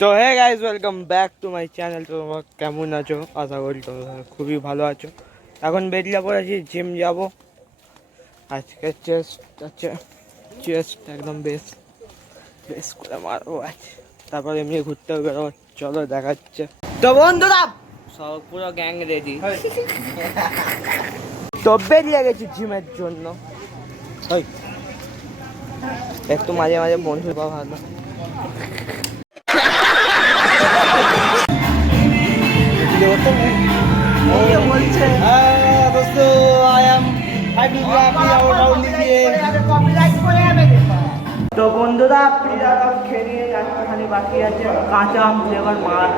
তো hey guys, welcome back to my channel. তো তোমরা কেমন আছো? আশা করি তোমরা খুবই ভালো আছো। এখন বেরিয়ে পড়েছি, জিম যাব। আজকে চেস্ট আছে, চেস্ট একদম বেশ বেশ করে মারবো আজ। তারপর এমনি ঘুরতেও বেরোবো, চলো দেখাচ্ছে। তো বন্ধুরা সব পুরো গ্যাং রেডি, তো বেরিয়ে গেছি জিমের জন্য। একটু মাঝে মাঝে বন্ধু পাওয়া ভালো। তো বন্ধুরা পিজাটা খেয়ে নিয়ে একটুখানি বাকি আছে, কাঁচা আম ফ্লেভার মার।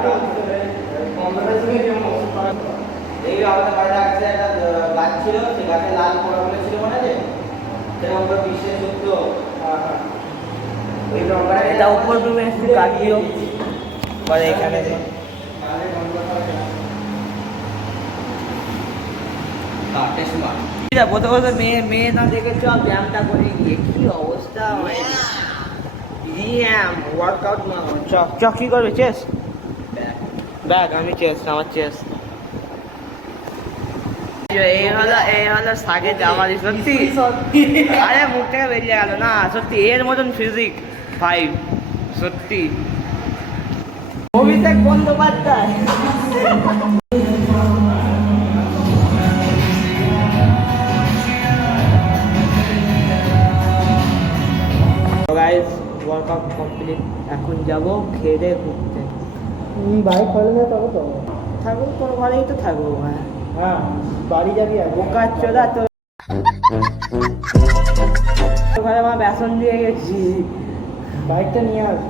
এই আমাদের বাড়িতে আছে একটা গাছ ছিল, সে গাছে লাল পোড়াগুলো ছিল, মনে আছে? সেরকম করে বিশেষ যুক্ত ওই লঙ্কা, এটা উপর রুমে একটু কাটিও পরে এখানে বলতে বলতে মেয়ে না দেখেছ ব্যায়ামটা করে গিয়ে কি অবস্থা। ওয়ার্কআউট চ কি করবে? Chest bag. আমি চেস্ট, আমার চেস্ট। এই হলো সাগে জামারি। সত্যি আরে মুখ থেকে বেরিয়ে গেল না, সত্যি এর মতন ফিজিক ভাই, সত্যি Abhishek Bandyopadhyay. Guys, workout complete. এখন যাব খেয়ে ঘুরতে। বাইক হলে না তবে তো থাকবো, তোর ঘরেই তো থাকবো। হ্যাঁ, বাড়ি যাবি আর বোকা চোদা, তোর ঘরে আমার বেসন দিয়ে গেছি। বাইকটা নিয়ে আস।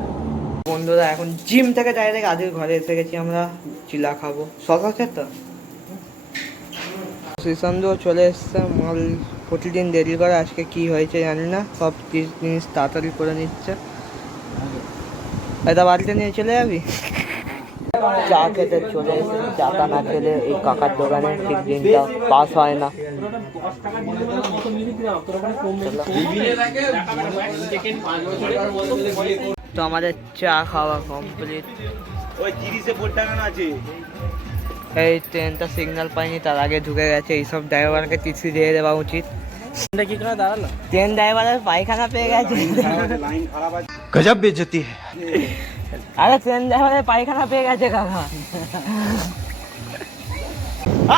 বন্ধুরা এখন জিম থেকে ডাইরেক্ট আজকের ঘরে এসে গেছি আমরা, চিলা খাবো। সস আছে তো? সুশান্তও চলে এসছে। মাল প্রতিদিন দেরি করে, আজকে কি হয়েছে জানি না, সব জিনিস তাড়াতাড়ি করে নিচ্ছে। এটা বাড়িতে নিয়ে চলে যাবি? চা খেতে চলে এসেছি। চাটা না খেলে এই কাকার দোকানে ঠিক দিনটা পাস হয় না। তো আমাদের চা খাওয়া কমপ্লিট। এই ট্রেনটা সিগন্যাল পাইনি, তার আগে ঢুকে গেছে। এইসব ড্রাইভারকে তিথি দিয়ে দেওয়া উচিত। কি করে দাঁড়ালো? ট্রেন ড্রাইভারের পায়খানা পেয়ে গেছে। গজব বেজতি। আরে ট্রেন ড্রাইভারের পায়খানা পেয়ে গেছে কাকা।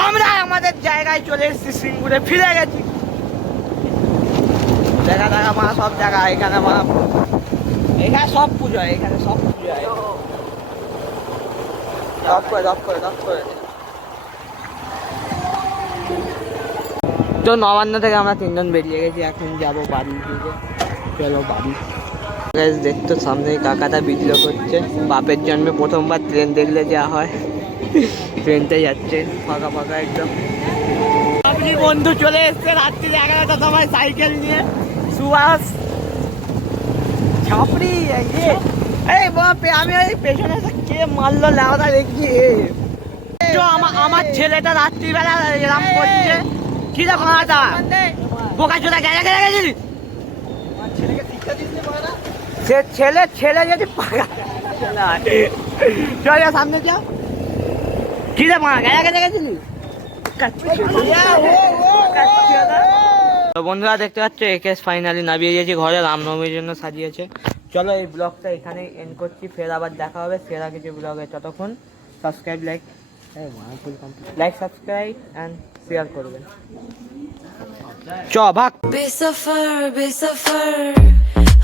আমরা আমাদের জায়গায় চলে এসেছি, সিঙ্গুরে ফিরে গেছি। দেখা মা সব জায়গা এখানে মা, এখানে সব পুজো হয়, এখানে সব পুজো হয়। দপ করে তো নবান্ন থেকে আমরা তিনজন বেরিয়ে গেছি। এখন যাবো বাড়ির দিকে, চলো বাড়ি। দেখতো সামনে কাকাটা ভিডিও করছে। বাপের জন্মে প্রথমবার ট্রেন দেখলে যা হয়, ট্রেনটা যাচ্ছে ফাঁকা ফাঁকা একদম। আপনি বন্ধু চলে এসছে রাত্রি 11টার সময় সাইকেল নিয়ে। সুভাষ ছাপড়ি এই বাপে, আমি ওই পেছনে কে মারলো লেওয়া দেখছি। আমার ছেলেটা রাত্রিবেলা এরম করছে। কি রে ভাড়াটা বোকা চোদা গেছিলি? সে ছেলে যদি চল সামনে যা। কি রে মা গেছিলি? তো বন্ধুরা দেখতে পাচ্ছ, একেস ফাইনালি নামিয়ে দিয়েছি ঘরে, রামনবমীর জন্য সাজিয়েছে। চলো এই ব্লগটা এখানেই এন্ড করছি, ফের আবার দেখা হবে সেরা কিছু ব্লগে। ততক্ষণ subscribe, like subscribe and share করবেন। চ ভাগ। बेसफर बेसफर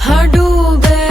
हाँ डूबे